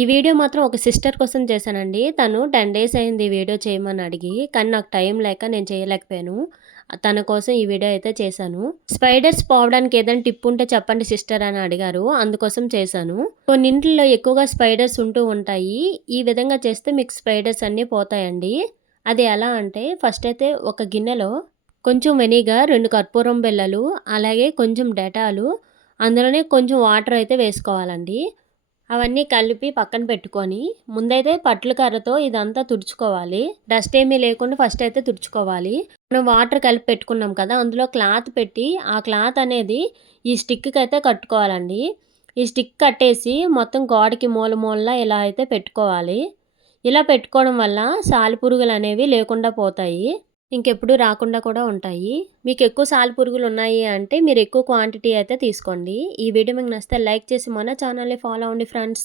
ఈ వీడియో మాత్రం ఒక సిస్టర్ కోసం చేశానండి. తను 10 డేస్ అయింది ఈ వీడియో చేయమని అడిగి. కానీ నాకు టైం లేక నేను చేయలేకపోయాను. తన కోసం ఈ వీడియో అయితే చేశాను. స్పైడర్స్ పోవడానికి ఏదైనా టిప్ ఉంటే చెప్పండి సిస్టర్ అని అడిగారు. అందుకోసం చేశాను. కొన్నింటిలో ఎక్కువగా స్పైడర్స్ ఉంటూ ఉంటాయి. ఈ విధంగా చేస్తే మీకు స్పైడర్స్ అన్నీ పోతాయండి. అది ఎలా అంటే ఫస్ట్ అయితే ఒక గిన్నెలో కొంచెం వెనిగా రెండు కర్పూరం బిళ్ళలు, అలాగే కొంచెం డెటాలు, అందులోనే కొంచెం వాటర్ అయితే వేసుకోవాలండి. అవన్నీ కలిపి పక్కన పెట్టుకొని ముందైతే పట్ల కర్రతో ఇదంతా తుడుచుకోవాలి. డస్ట్ ఏమీ లేకుండా ఫస్ట్ అయితే తుడుచుకోవాలి. మనం వాటర్ కలిపి పెట్టుకున్నాం కదా! అందులో క్లాత్ పెట్టి ఆ క్లాత్ అనేది ఈ స్టిక్‌కి అయితే కట్టుకోవాలండి. ఈ స్టిక్ కట్టేసి మొత్తం గోడకి మూల మూలలా ఇలా అయితే పెట్టుకోవాలి. ఇలా పెట్టుకోవడం వల్ల సాలిపురుగులు అనేవి లేకుండా పోతాయి. ఇంకెప్పుడు రాకుండా కూడా ఉంటాయి. మీకు ఎక్కువ సాలిపురుగులు ఉన్నాయి అంటే మీరు ఎక్కువ క్వాంటిటీ అయితే తీసుకోండి. ఈ వీడియో మీకు నచ్చితే లైక్ చేసి మన ఛానల్‌ని ఫాలో అవ్వండి ఫ్రెండ్స్.